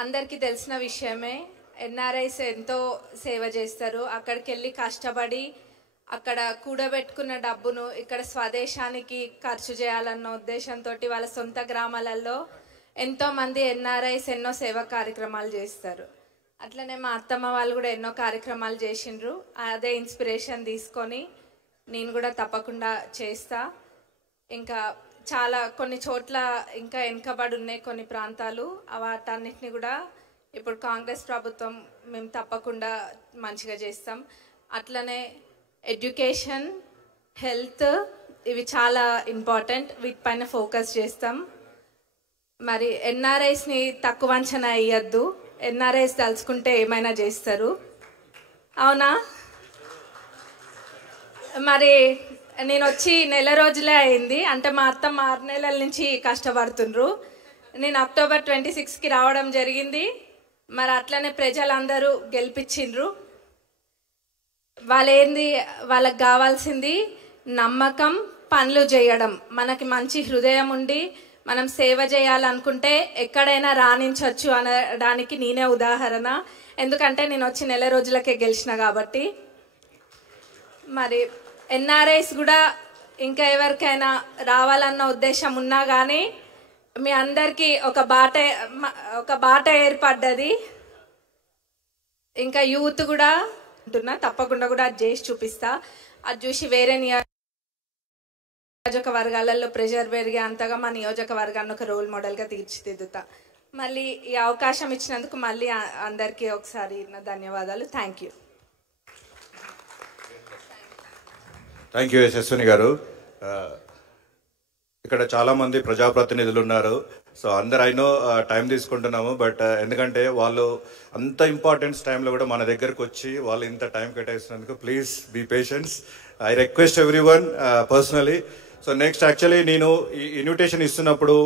అందరికీ తెలిసిన విషయమే. ఎన్ఆర్ఐస్ ఎంతో సేవ చేస్తారు. అక్కడికి వెళ్ళి కష్టపడి అక్కడ కూడబెట్టుకున్న డబ్బును ఇక్కడ స్వదేశానికి ఖర్చు చేయాలన్న ఉద్దేశంతో వాళ్ళ సొంత గ్రామాలలో ఎంతోమంది ఎన్ఆర్ఐస్ ఎన్నో సేవా కార్యక్రమాలు చేస్తారు. అట్లనే మా అత్తమ్మ వాళ్ళు కూడా ఎన్నో కార్యక్రమాలు చేసిండ్రు. అదే ఇన్స్పిరేషన్ తీసుకొని నేను కూడా తప్పకుండా చేస్తా. ఇంకా చాలా కొన్ని చోట్ల ఇంకా వెనుకబడి ఉన్నాయి కొన్ని ప్రాంతాలు. వాటన్నిటిని కూడా ఇప్పుడు కాంగ్రెస్ ప్రభుత్వం మేము తప్పకుండా మంచిగా చేస్తాం. అట్లనే ఎడ్యుకేషన్, హెల్త్ ఇవి చాలా ఇంపార్టెంట్. వీటిపైన ఫోకస్ చేస్తాం. మరి ఎన్ఆర్ఐస్ని తక్కువ అంచనా వేయద్దు. ఎన్ఆర్ఐస్ తలుచుకుంటే ఏమైనా చేస్తారు, అవునా? మరి నేను వచ్చి నెల రోజులే అయింది. అంటే మా అత్తమ్మ 6 నెలల నుంచి కష్టపడుతుండ్రు. నేను అక్టోబర్ 26కి రావడం జరిగింది. మరి అట్లనే ప్రజలందరూ గెలిపించిండ్రు. వాళ్ళకి కావాల్సింది నమ్మకం, పనులు చేయడం. మనకి మంచి హృదయం ఉండి మనం సేవ చేయాలనుకుంటే ఎక్కడైనా రాణించవచ్చు అనడానికి నేనే ఉదాహరణ. ఎందుకంటే నేను వచ్చి నెల రోజులకే గెలిచిన కాబట్టి. మరి ఎన్ఆర్ఐస్ కూడా ఇంకా ఎవరికైనా రావాలన్న ఉద్దేశం ఉన్నా కానీ మీ అందరికీ ఒక బాట ఏర్పడ్డది. ఇంకా యూత్ కూడా తప్పకుండా కూడా అది చేసి చూపిస్తా. అది చూసి వేరే నియోజకవర్గాలలో ప్రెషర్ పెరిగే అంతగా మా నియోజకవర్గాన్ని ఒక రోల్ మోడల్గా తీర్చిదిద్దుతా. మళ్ళీ ఈ అవకాశం ఇచ్చినందుకు మళ్ళీ అందరికీ ఒకసారి నా ధన్యవాదాలు. Thank you. థ్యాంక్ యూ యశస్విని గారు. ఇక్కడ చాలామంది ప్రజాప్రతినిధులు ఉన్నారు. సో అందరు అయినో టైం తీసుకుంటున్నాము. బట్ ఎందుకంటే వాళ్ళు అంత ఇంపార్టెన్స్ టైంలో కూడా మన దగ్గరకు వచ్చి వాళ్ళు ఇంత టైం కేటాయిస్తున్నందుకు please be patience. I request everyone personally. So next actually నేను ఈ ఇన్విటేషన్ ఇస్తున్నప్పుడు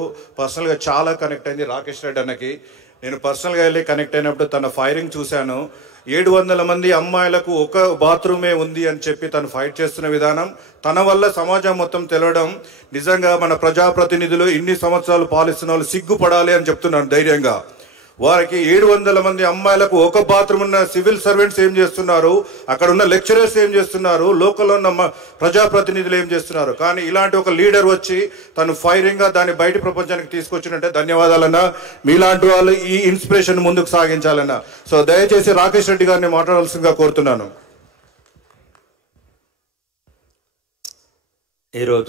పర్సనల్గా చాలా కనెక్ట్ అయింది రాకేష్ రెడ్డి అన్నకి. నేను పర్సనల్గా వెళ్ళి కనెక్ట్ అయినప్పుడు తన ఫైరింగ్ చూశాను. 700 మంది అమ్మాయిలకు ఒక బాత్రూమే ఉంది అని చెప్పి తను ఫైట్ చేస్తున్న విధానం, తన వల్ల సమాజం మొత్తం తెలవడం, నిజంగా మన ప్రజాప్రతినిధులు ఇన్ని సంవత్సరాలు పాలిస్తున్న వాళ్ళు సిగ్గుపడాలి అని చెప్తున్నాను ధైర్యంగా. వారికి 700 మంది అమ్మాయిలకు ఒక బాత్రూమ్ ఉన్న సివిల్ సర్వెంట్స్ ఏం చేస్తున్నారు, అక్కడ ఉన్న లెక్చరర్స్ ఏం చేస్తున్నారు, లోకల్లో ఉన్న ప్రజాప్రతినిధులు ఏం చేస్తున్నారు. కానీ ఇలాంటి ఒక లీడర్ వచ్చి తను ఫైరింగ్గా దాన్ని బయట ప్రపంచానికి తీసుకొచ్చినట్టే ధన్యవాదాలన్నా. మీలాంటి వాళ్ళు ఈ ఇన్స్పిరేషన్ ముందుకు సాగించాలన్నా. సో దయచేసి రాకేష్ రెడ్డి గారిని మాట్లాడాల్సిందిగా కోరుతున్నాను. ఈరోజు